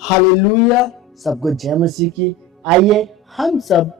Hallelujah. सबको जय मसीह की। आइए हम सब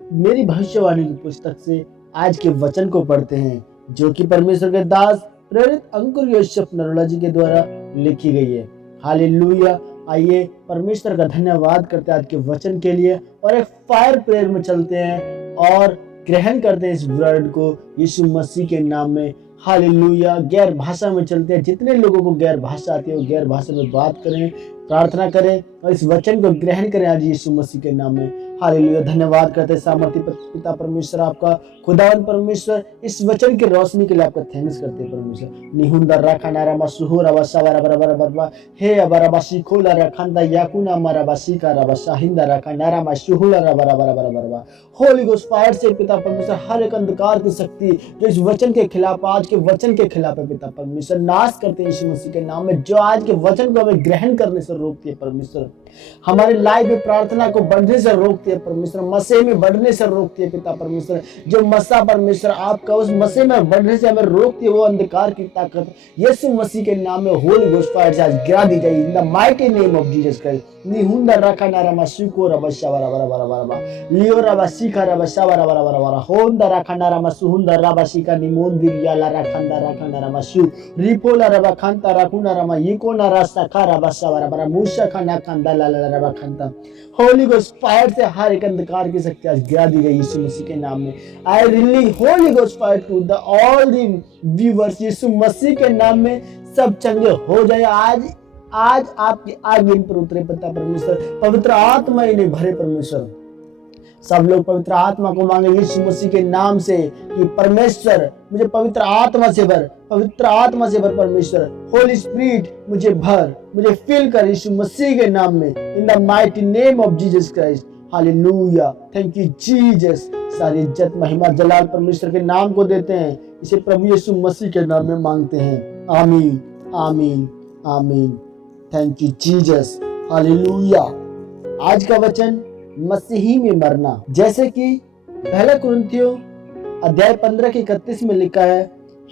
मेरी भविष्यवाणी की पुस्तक से आज के वचन को पढ़ते हैं, जो कि परमेश्वर के दास प्रेरित अंकुर योसेफ नरोला जी के द्वारा लिखी गई है। हालेलुया। आइए परमेश्वर का धन्यवाद करते हैं आज के वचन के लिए और एक फायर प्रेयर में चलते हैं और ग्रहण करते हैं इस वर्ड को यीशु मसीह के नाम में। हालेलुया। गैर भाषा में चलते हैं। जितने लोगों को गैर भाषा आती है वो गैर भाषा में बात करें, प्रार्थना करें और इस वचन को ग्रहण करें आज यीशु मसीह के नाम में। हालेलुया। धन्यवाद करते हैं सामर्थी पिता परमेश्वर, आपका खुदावन परमेश्वर, इस वचन की रोशनी के लिए आपका थैंक्स करते हैं परमेश्वर। निहुंदा राखा नारा मसुहुरा वसावरा बराबर बरबा हे अबरा बसी खोला रखंदा याकुना मारा बसी का रबा शाहिंदा राखा नारा मसुहुरा बराबर बरबा। होली गोस्ट फायर से पिता परमेश्वर हर एक अंधकार की शक्ति जो इस वचन के खिलाफ, आज के वचन के खिलाफ है पिता परमेश्वर, नाश करते हैं यीशु मसीह के नाम में। जो आज के वचन को हमें ग्रहण करने से रोकती है परमेश्वर, हमारे लाइफ में प्रार्थना को बढ़ने से रोकती है परमेश्वर, मसीह में बढ़ने से रोकती है पिता परमेश्वर। जो मसा परमेश्वर आपका उस मसीह में बढ़ने से हमें रोकती है, वो अंधकार की ताकत यीशु मसीह के नाम में होली गोस्ट फायर से आज गिरा दी जाए in the mighty name of Jesus Christ. निहुंदा रखा नारा मसुको रबशा बरा बरा बरा बरा लियो रबशी का रबशा बरा बरा बरा बरा होंदा रखा नारा मसुहुंदा रबशी का निमोंदिर याला रखंदा रखा नारा मसु रिपोला रबा खंता रखुना रमा यको नारा सखा रबशा बरा बरा मूशा खाना खंदा लाला रबा खंता। होली गोस्ट फायर से हर एक अंधकार की शक्ति आज गिरा दी गई यीशु मसीह के नाम में। I release holy ghost fire to the all the viewers, यीशु मसीह के नाम में सब चंगे हो जाए। आज आपकी आग इन पर उतरे पिता परमेश्वर, पवित्र आत्मा इन्हें भरे परमेश्वर। सब लोग पवित्र आत्मा को मांगे यीशु मसीह के नाम से कि परमेश्वर मुझे पवित्र आत्मा से भर, पवित्र आत्मा से भर परमेश्वर। होली स्पिरिट मुझे भर, मुझे फिल कर यीशु मसीह के नाम में, इन the mighty name of Jesus Christ. Hallelujah. Thank you Jesus. सारी इज्जत महिमा जलाल परमेश्वर के नाम को देते हैं। इसे प्रभु यीशु मसीह के नाम में मांगते हैं। आमीन आमीन आमीन। Thank you Jesus. हालेलुया। आज का वचन मसीही में मरना, जैसे कि पहला कुरिन्थियों अध्याय 15 के 31 में लिखा है,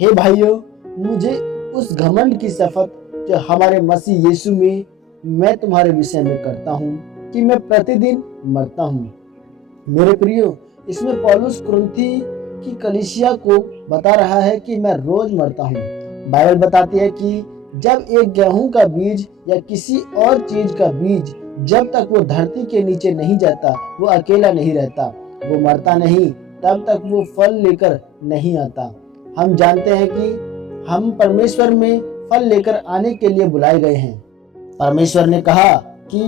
हे भाइयों, मुझे उस घमंड की शपथ जो हमारे मसीह यीशु में मैं तुम्हारे विषय में करता हूँ कि मैं प्रतिदिन मरता हूँ। मेरे प्रियो, इसमें पौलुस कुरिन्थी की कलीसिया को बता रहा है कि मैं रोज मरता हूँ। बाइबल बताती है कि जब एक गेहूं का बीज या किसी और चीज का बीज जब तक वो धरती के नीचे नहीं जाता, वो अकेला नहीं रहता, वो मरता नहीं, तब तक वो फल लेकर नहीं आता। हम जानते हैं कि हम परमेश्वर में फल लेकर आने के लिए बुलाए गए हैं। परमेश्वर ने कहा कि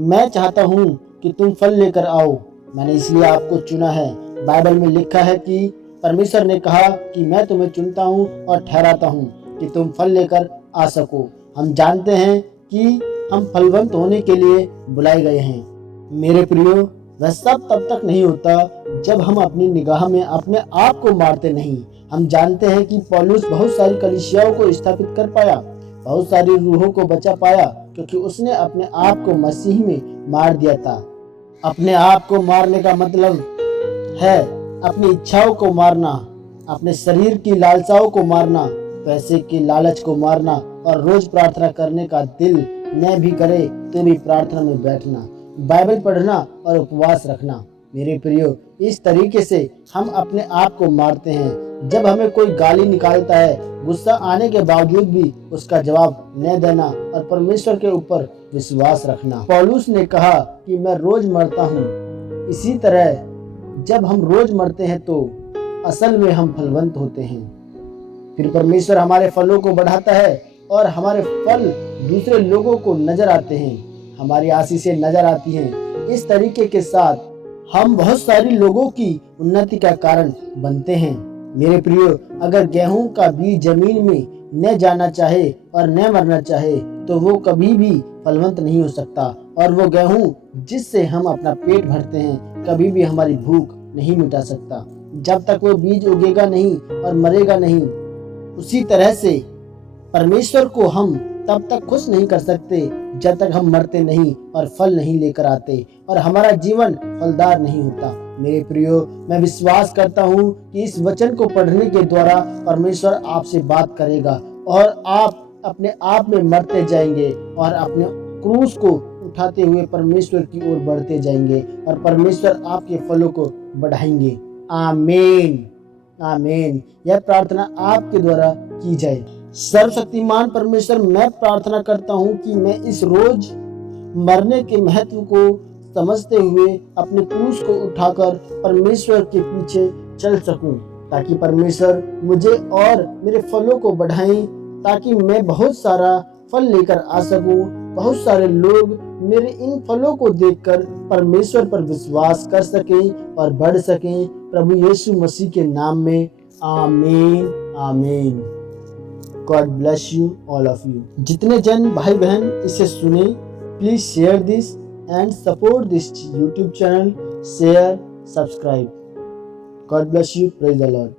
मैं चाहता हूँ कि तुम फल लेकर आओ, मैंने इसलिए आपको चुना है। बाइबल में लिखा है कि परमेश्वर ने कहा कि मैं तुम्हें चुनता हूँ और ठहराता हूँ कि तुम फल लेकर आ सको। हम जानते हैं कि हम फलवंत होने के लिए बुलाए गए हैं। मेरे प्रियो, वह सब तब तक नहीं होता जब हम अपनी निगाह में अपने आप को मारते नहीं। हम जानते हैं कि पौलुस बहुत सारी कलीसियाओं को स्थापित कर पाया, बहुत सारी रूहों को बचा पाया, क्योंकि उसने अपने आप को मसीह में मार दिया था। अपने आप को मारने का मतलब है अपनी इच्छाओं को मारना, अपने शरीर की लालसाओं को मारना, पैसे की लालच को मारना और रोज प्रार्थना करने का दिल न भी करे तो भी प्रार्थना में बैठना, बाइबल पढ़ना और उपवास रखना। मेरे प्रियो, इस तरीके से हम अपने आप को मारते हैं। जब हमें कोई गाली निकालता है, गुस्सा आने के बावजूद भी उसका जवाब न देना और परमेश्वर के ऊपर विश्वास रखना। पौलुस ने कहा कि मैं रोज मरता हूँ। इसी तरह जब हम रोज मरते हैं तो असल में हम फलवंत होते हैं। फिर परमेश्वर हमारे फलों को बढ़ाता है और हमारे फल दूसरे लोगों को नजर आते हैं, हमारी आशीषें नजर आती हैं। इस तरीके के साथ हम बहुत सारी लोगों की उन्नति का कारण बनते हैं। मेरे प्रियो, अगर गेहूं का बीज जमीन में न जाना चाहे और न मरना चाहे तो वो कभी भी फलवंत नहीं हो सकता, और वो गेहूं जिससे हम अपना पेट भरते हैं कभी भी हमारी भूख नहीं मिटा सकता। जब तक वो बीज उगेगा नहीं और मरेगा नहीं, उसी तरह से परमेश्वर को हम तब तक खुश नहीं कर सकते जब तक हम मरते नहीं और फल नहीं लेकर आते और हमारा जीवन फलदार नहीं होता। मेरे प्रियो, मैं विश्वास करता हूँ कि इस वचन को पढ़ने के द्वारा परमेश्वर आपसे बात करेगा और आप अपने आप में मरते जाएंगे और अपने क्रूस को उठाते हुए परमेश्वर की ओर बढ़ते जाएंगे और परमेश्वर आपके फलों को बढ़ाएंगे। आमीन, आमीन। यह प्रार्थना आपके द्वारा की जाए। सर्वशक्तिमान परमेश्वर, मैं प्रार्थना करता हूँ कि मैं इस रोज मरने के महत्व को समझते हुए अपने क्रूस को उठाकर परमेश्वर के पीछे चल सकूं, ताकि परमेश्वर मुझे और मेरे फलों को बढ़ाएं, ताकि मैं बहुत सारा फल लेकर आ सकूं। बहुत सारे लोग मेरे इन फलों को देखकर परमेश्वर पर विश्वास कर सकें और बढ़ सकें। प्रभु यीशु मसीह के नाम में आमीन, आमीन। God bless you all of you. जितने जन भाई बहन इसे सुने, please share this and support this YouTube channel. Share, subscribe. God bless you. Praise the Lord.